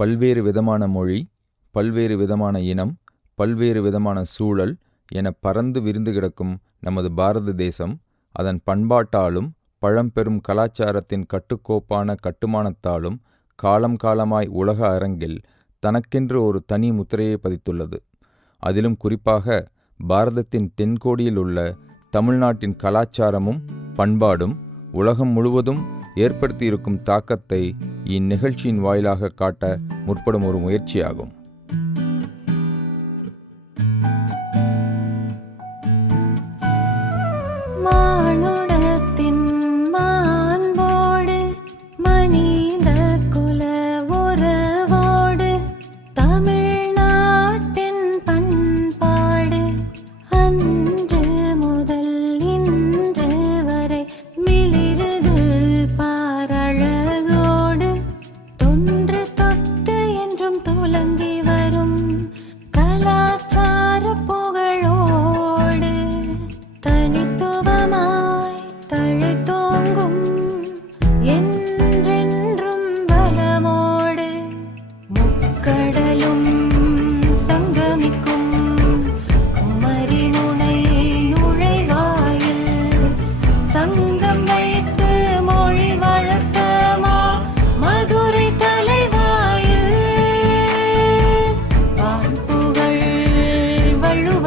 பல்வேறு விதமான மொழி பல்வேறு விதமான இனம் பல்வேறு விதமான சூழல் என பரந்து விரிந்து கிடக்கும் நமது பாரத தேசம் அதன் பண்பாட்டாலும் பழம்பெரும் கலாச்சாரத்தின் கட்டுக்கோப்பான கட்டுமானத்தாலும் காலம் காலமாய் உலக அரங்கில் தனக்கென்று ஒரு தனி முத்திரையை பதித்துள்ளது. அதிலும் குறிப்பாக பாரதத்தின் தென்கோடியில் உள்ள தமிழ்நாட்டின் கலாச்சாரமும் பண்பாடும் உலகம் முழுவதும் ஏற்படுத்தியிருக்கும் தாக்கத்தை இந்நிகழ்ச்சியின் வாயிலாக காட்ட முற்படும் ஒரு முயற்சியாகும்.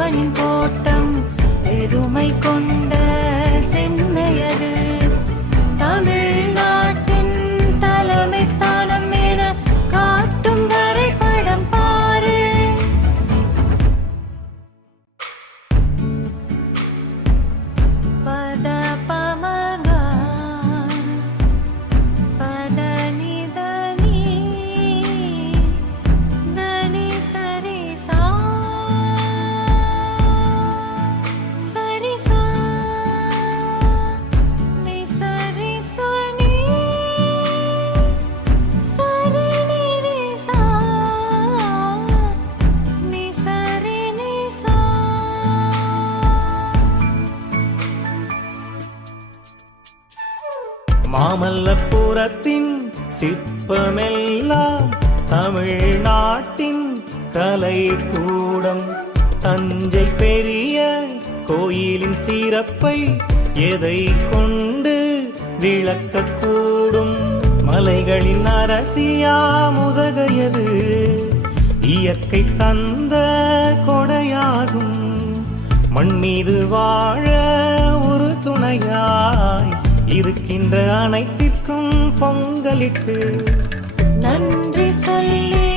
வள்ளுவனின் கோட்டம் பெருமை கொண்ட மாமல்லபுரத்தின் சிற்பமெல்லாம் தமிழ்நாட்டின் கலை கூடம் தஞ்சை பெரிய கோயிலின் சிறப்பை எதை கொண்டு விளக்கக்கூடும்? மலைகளின் அரசியா முதகையது? இயற்கை தந்த கொடையாகும். மண் மீது வாழ ஒரு துணையா? இருக்கின்ற அனைத்திற்கும் பொங்கலிட்டு நன்றி சொல்லி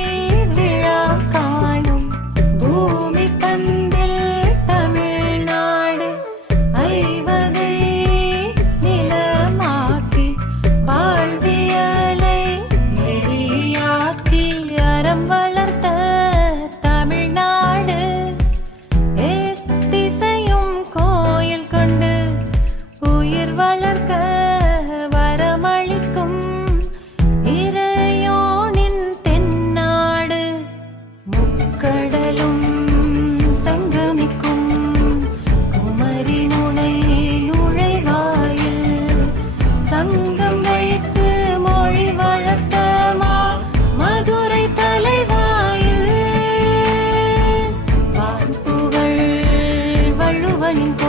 மணின்